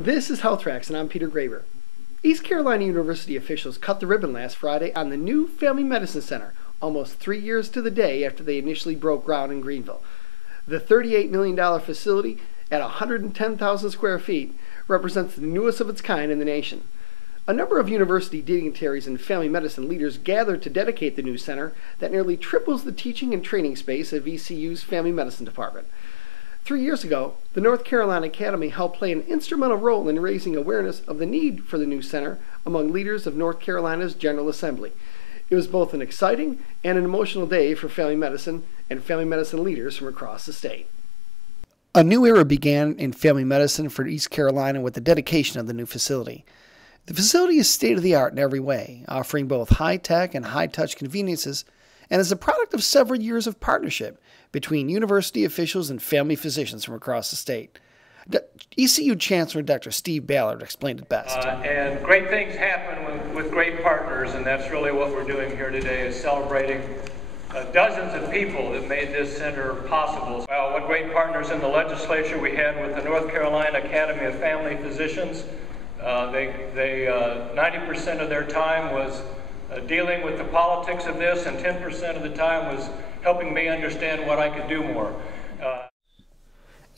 This is Health Tracks, and I'm Peter Graber. East Carolina University officials cut the ribbon last Friday on the new Family Medicine Center, almost 3 years to the day after they initially broke ground in Greenville. The $38 million facility at 110,000 square feet represents the newest of its kind in the nation. A number of university dignitaries and family medicine leaders gathered to dedicate the new center that nearly triples the teaching and training space of ECU's Family Medicine Department. 3 years ago, the North Carolina Academy helped play an instrumental role in raising awareness of the need for the new center among leaders of North Carolina's General Assembly. It was both an exciting and an emotional day for family medicine and family medicine leaders from across the state. A new era began in family medicine for East Carolina with the dedication of the new facility. The facility is state-of-the-art in every way, offering both high-tech and high-touch conveniences, and is a product of several years of partnership between university officials and family physicians from across the state. ECU Chancellor Dr. Steve Ballard explained it best. And great things happen with great partners, and that's really what we're doing here today, is celebrating dozens of people that made this center possible. Well, what great partners in the legislature we had with the North Carolina Academy of Family Physicians. 90% of their time was dealing with the politics of this, and 10% of the time was helping me understand what I could do more.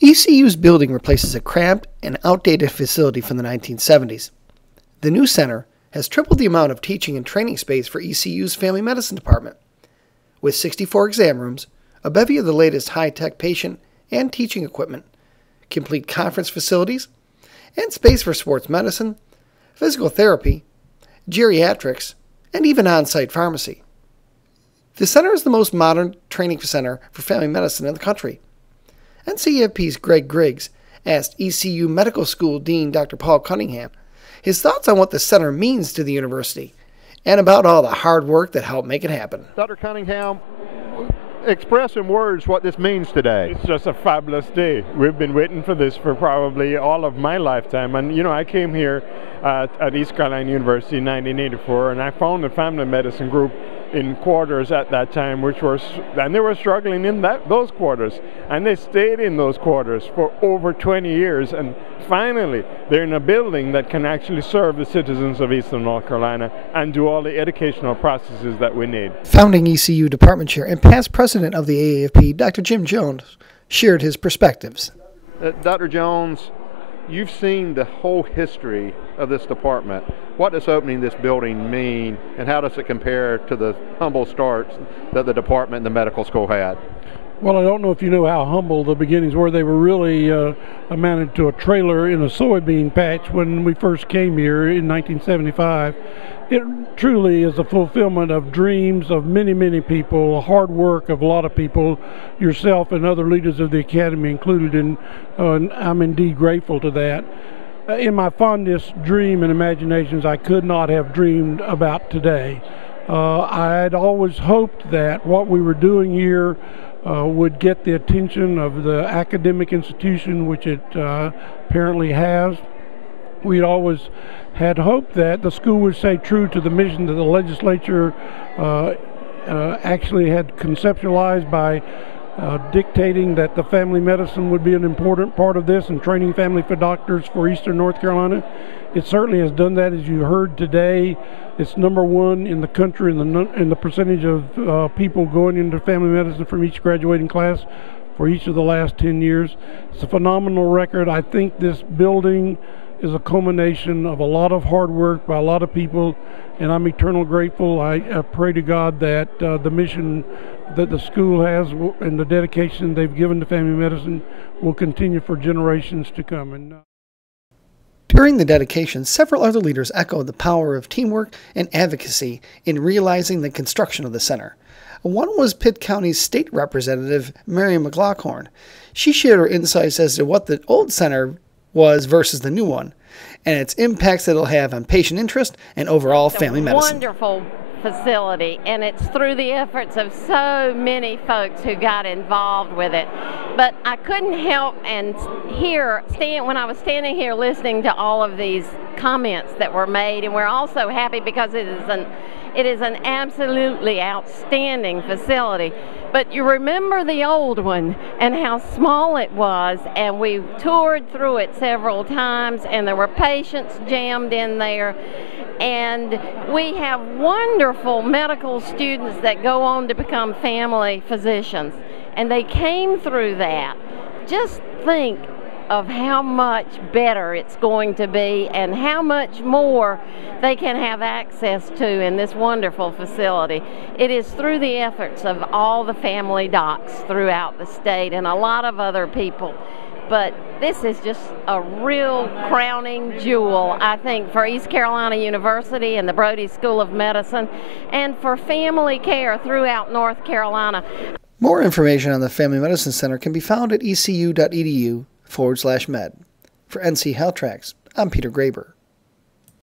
ECU's building replaces a cramped and outdated facility from the 1970s. The new center has tripled the amount of teaching and training space for ECU's Family Medicine Department. With 64 exam rooms, a bevy of the latest high-tech patient and teaching equipment, complete conference facilities, and space for sports medicine, physical therapy, geriatrics, and even on-site pharmacy. The center is the most modern training center for family medicine in the country. NCAFP's Greg Griggs asked ECU Medical School Dean Dr. Paul Cunningham his thoughts on what the center means to the university and about all the hard work that helped make it happen. Dr. Cunningham, express in words what this means today. It's just a fabulous day. We've been waiting for this for probably all of my lifetime. And you know, I came here at East Carolina University in 1984, and I found the family medicine group in quarters at that time, and they were struggling in those quarters, and they stayed in those quarters for over 20 years, and finally they're in a building that can actually serve the citizens of Eastern North Carolina and do all the educational processes that we need. Founding ECU Department Chair and past president of the AAFP, Dr. Jim Jones, shared his perspectives. Dr. Jones, you've seen the whole history of this department. What does opening this building mean, and how does it compare to the humble starts that the department and the medical school had? Well, I don't know if you know how humble the beginnings were. They were really amounted to a trailer in a soybean patch when we first came here in 1975. It truly is a fulfillment of dreams of many, many people, hard work of a lot of people, yourself and other leaders of the academy included, and I'm indeed grateful to that. In my fondest dream and imaginations, I could not have dreamed about today. I had always hoped that what we were doing here would get the attention of the academic institution, which it apparently has. We'd always had hoped that the school would stay true to the mission that the legislature actually had conceptualized by dictating that the family medicine would be an important part of this and training family for doctors for Eastern North Carolina. It certainly has done that, as you heard today. It's #1 in the country in the percentage of people going into family medicine from each graduating class for each of the last 10 years. It's a phenomenal record. I think this building is a culmination of a lot of hard work by a lot of people, and I'm eternally grateful. I pray to God that the mission that the school has and the dedication they've given to family medicine will continue for generations to come. During the dedication, several other leaders echoed the power of teamwork and advocacy in realizing the construction of the center. One was Pitt County's state representative, Mary McLaughlin. She shared her insights as to what the old center was versus the new one, and its impacts that it'll have on patient interest and overall family medicine. Wonderful facility, and it's through the efforts of so many folks who got involved with it. But I couldn't help and hear, when I was standing here listening to all of these comments that were made, and we're also happy because it is an absolutely outstanding facility. But you remember the old one and how small it was, and we toured through it several times, and there were patients jammed in there. And we have wonderful medical students that go on to become family physicians, and they came through that. Just think of how much better it's going to be and how much more they can have access to in this wonderful facility. It is through the efforts of all the family docs throughout the state and a lot of other people. But this is just a real crowning jewel, I think, for East Carolina University and the Brody School of Medicine and for family care throughout North Carolina. More information on the Family Medicine Center can be found at ecu.edu/med. For NC Health Tracks, I'm Peter Graber.